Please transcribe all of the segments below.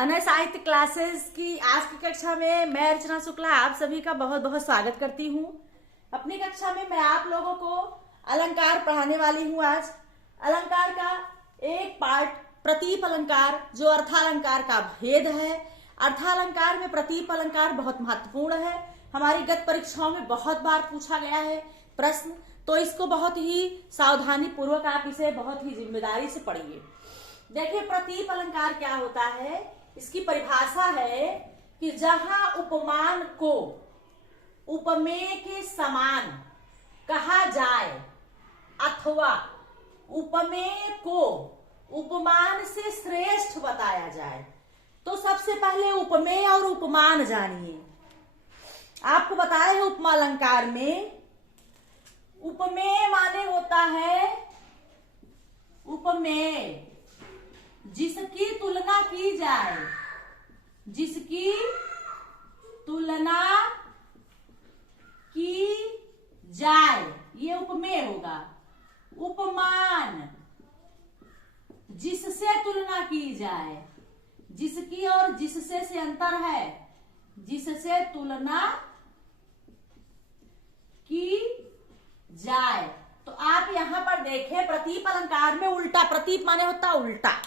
अनय साहित्य क्लासेस की आज की कक्षा में मैं अर्चना शुक्ला आप सभी का बहुत बहुत स्वागत करती हूँ। अपनी कक्षा में मैं आप लोगों को अलंकार पढ़ाने वाली हूँ। आज अलंकार का एक पार्ट प्रतीप अलंकार जो अर्थालंकार का भेद है। अर्थालंकार में प्रतीप अलंकार बहुत महत्वपूर्ण है। हमारी गत परीक्षाओं में बहुत बार पूछा गया है प्रश्न, तो इसको बहुत ही सावधानी पूर्वक आप इसे बहुत ही जिम्मेदारी से पढ़िए। देखिए प्रतीप अलंकार क्या होता है, इसकी परिभाषा है कि जहां उपमान को उपमेय के समान कहा जाए अथवा उपमेय को उपमान से श्रेष्ठ बताया जाए। तो सबसे पहले उपमेय और उपमान जानिए। आपको बताया है उपमा अलंकार में उपमेय माने होता है उपमेय जिसकी तुलना की जाए, जिसकी तुलना की जाए, ये उपमेय होगा। उपमान जिससे तुलना की जाए, जिसकी और जिससे से अंतर है, जिससे तुलना की जाए। तो आप यहां पर देखें प्रतीप अलंकार में उल्टा, प्रतीप माने होता उल्टा।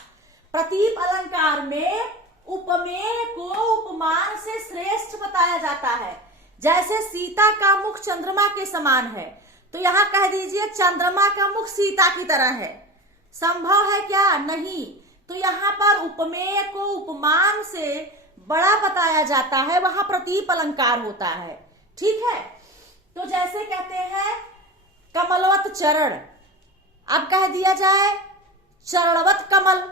प्रतीप अलंकार में उपमेय को उपमान से श्रेष्ठ बताया जाता है। जैसे सीता का मुख चंद्रमा के समान है, तो यहां कह दीजिए चंद्रमा का मुख सीता की तरह है। संभव है क्या? नहीं। तो यहां पर उपमेय को उपमान से बड़ा बताया जाता है, वहां प्रतीप अलंकार होता है। ठीक है। तो जैसे कहते हैं कमलवत चरण, अब कह दिया जाए चरणवत कमल,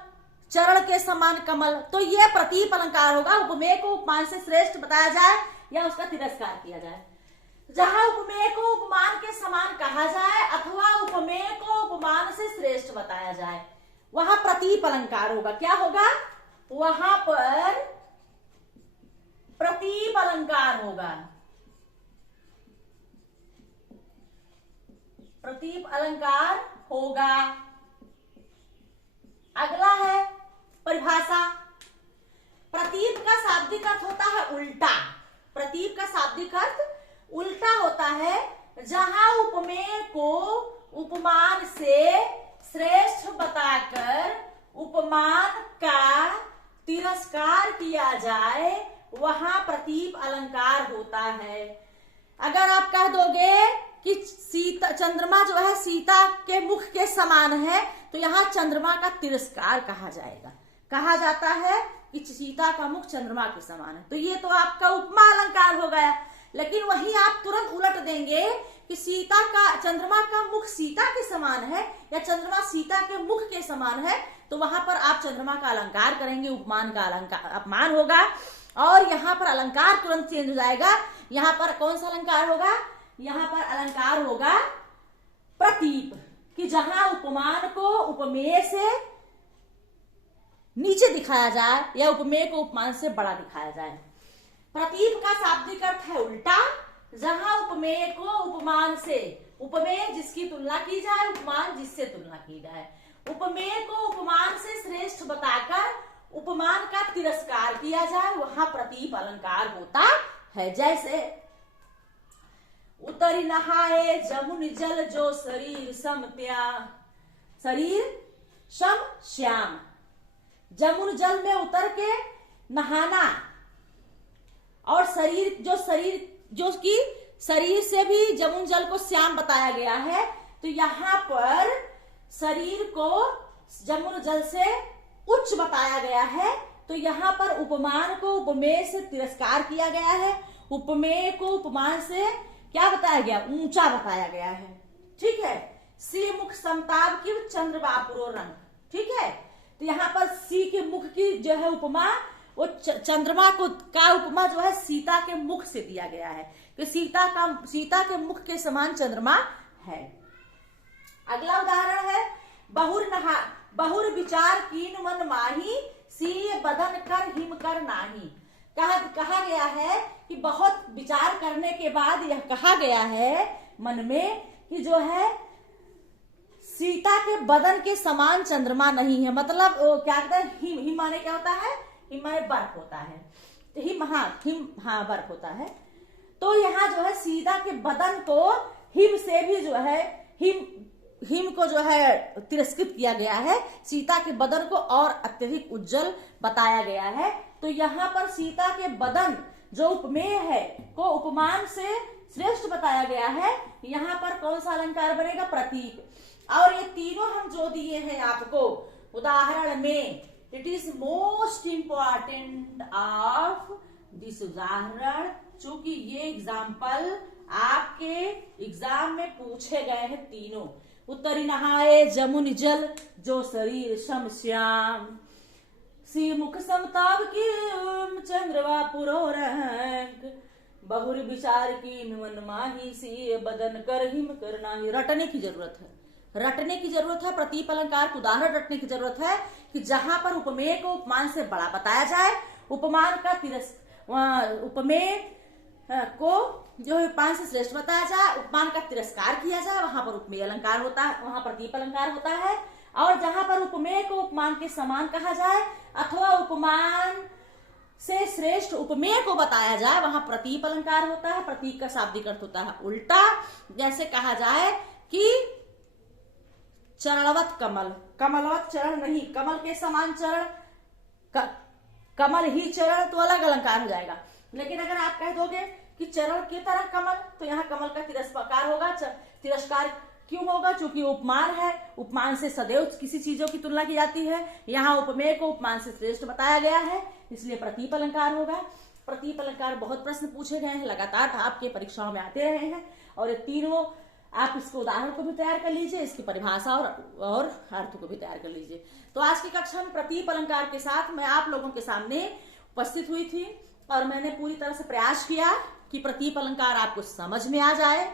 चरण के समान कमल, तो यह प्रतीप अलंकार होगा। उपमेय को उपमान से श्रेष्ठ बताया जाए या उसका तिरस्कार किया जाए। जहां उपमेय को उपमान के समान कहा जाए अथवा उपमेय को उपमान से श्रेष्ठ बताया जाए, वहां प्रतीप अलंकार होगा। क्या होगा? वहां पर प्रतीप अलंकार होगा। प्रतीप अलंकार होगा। अगला है परिभाषा। प्रतीप का शाब्दिक अर्थ होता है उल्टा। प्रतीप का शाब्दिक अर्थ उल्टा होता है। जहां उपमेय को उपमान से श्रेष्ठ बताकर उपमान का तिरस्कार किया जाए, वहां प्रतीप अलंकार होता है। अगर आप कह दोगे कि सीता चंद्रमा जो है सीता के मुख के समान है, तो यहाँ चंद्रमा का तिरस्कार कहा जाएगा। कहा जाता है कि सीता का मुख चंद्रमा के समान है, तो ये तो आपका उपमा अलंकार हो गया। लेकिन वहीं आप तुरंत उलट देंगे कि सीता का चंद्रमा का मुख सीता के समान है या चंद्रमा सीता के मुख के समान है, तो वहां पर आप चंद्रमा का अलंकार करेंगे, उपमान का अलंकार अपमान होगा और यहाँ पर अलंकार तुरंत चेंज हो जाएगा। यहाँ पर कौन सा अलंकार होगा? यहाँ पर अलंकार होगा प्रतीप, कि जहां उपमान को उपमेय से नीचे दिखाया जाए या उपमेय को उपमान से बड़ा दिखाया जाए। प्रतीप का शाब्दिक अर्थ है उल्टा। जहां उपमेय को उपमान से, उपमेय जिसकी तुलना की जाए, उपमान जिससे तुलना की जाए, उपमेय को उपमान से श्रेष्ठ बताकर उपमान का तिरस्कार किया जाए, वहां प्रतीप अलंकार होता है। जैसे उतरी नहाए जमुन जल जो शरीर सम शरीर सम श्याम। जमुन जल में उतर के नहाना और शरीर जो कि शरीर से भी जमुन जल को श्याम बताया गया है, तो यहाँ पर शरीर को जमुन जल से उच्च बताया गया है। तो यहाँ पर उपमान को उपमेय से तिरस्कार किया गया है, उपमेय को उपमान से क्या बताया गया? ऊंचा बताया गया है। ठीक है। सी मुख समताब की चंद्र बापुरो रंग। ठीक है। तो यहाँ पर सी के मुख की जो है उपमा, वो चंद्रमा का उपमा जो है सीता के मुख से दिया गया है कि सीता के मुख के समान चंद्रमा है। अगला उदाहरण है बहुर विचार कीन मन माही सी बदन कर हिम कर नाही। कहा गया है कि बहुत विचार करने के बाद यह कहा गया है मन में कि जो है सीता के बदन के समान चंद्रमा नहीं है। मतलब क्या कहते हैं, हिम माने क्या होता है हिम माने बर्फ होता है, तो हिम हाँ बर्फ होता है। तो यहाँ जो है सीता के बदन को हिम से भी जो है हिम को जो है तिरस्कृत किया गया है, सीता के बदन को और अत्यधिक उज्जवल बताया गया है। तो यहाँ पर सीता के बदन जो उपमेय है को उपमान से श्रेष्ठ बताया गया है। यहाँ पर कौन सा अलंकार बनेगा? प्रतीक। और ये तीनों हम जो दिए हैं आपको उदाहरण में, it is most important of this उदाहरण, चूंकि ये एग्जाम्पल आपके एग्जाम में पूछे गए हैं तीनों। उत्तरी नहाए जमुन जल जो शरीर सम श्याम, सी मुख समताब की चंद्रवा पुरो रंग, बहुर विचार की मन माही सी बदन कर हिम करना ही। रटने की जरूरत है, रटने की जरूरत है। प्रतीक अलंकार को उदाहरण रटने की जरूरत है कि जहां पर उपमेय को उपमान से बड़ा बताया जाए, उपमान का उपमेय को जो है उपमान से श्रेष्ठ बताया जाए, उपमान का तिरस्कार किया जाए, वहां पर उपमेय अलंकार होता है, वहां प्रतीक अलंकार होता है। और जहां पर उपमेय को उपमान के समान कहा जाए अथवा उपमान से श्रेष्ठ उपमेय को बताया जाए, वहां प्रतीक अलंकार होता है। प्रतीक का शाब्दिक अर्थ होता है उल्टा। जैसे कहा जाए कि चरणवत कमल, कमलवत चरण नहीं, कमल के समान चरण, कमल ही चरण, तो अलग अलंकार हो जाएगा। लेकिन अगर आप कह दोगे कि चरण की तरह कमल, तो यहाँ कमल का तिरस्कार होगा। तिरस्कार क्यों होगा? क्योंकि उपमान है, उपमान से सदैव किसी चीजों की तुलना की जाती है। यहाँ उपमेय को उपमान से श्रेष्ठ बताया गया है, इसलिए प्रतीक अलंकार होगा। प्रतीक अलंकार बहुत प्रश्न पूछे गए हैं, लगातार आपके परीक्षाओं में आते रहे हैं। और ये तीनों आप इसको उदाहरण को भी तैयार कर लीजिए, इसकी परिभाषा और अर्थ को भी तैयार कर लीजिए। तो आज की कक्षा में प्रतीक अलंकार के साथ मैं आप लोगों के सामने उपस्थित हुई थी और मैंने पूरी तरह से प्रयास किया कि प्रतीक अलंकार आपको समझ में आ जाए।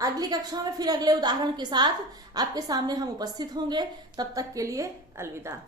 अगली कक्षा में फिर अगले उदाहरण के साथ आपके सामने हम उपस्थित होंगे। तब तक के लिए अलविदा।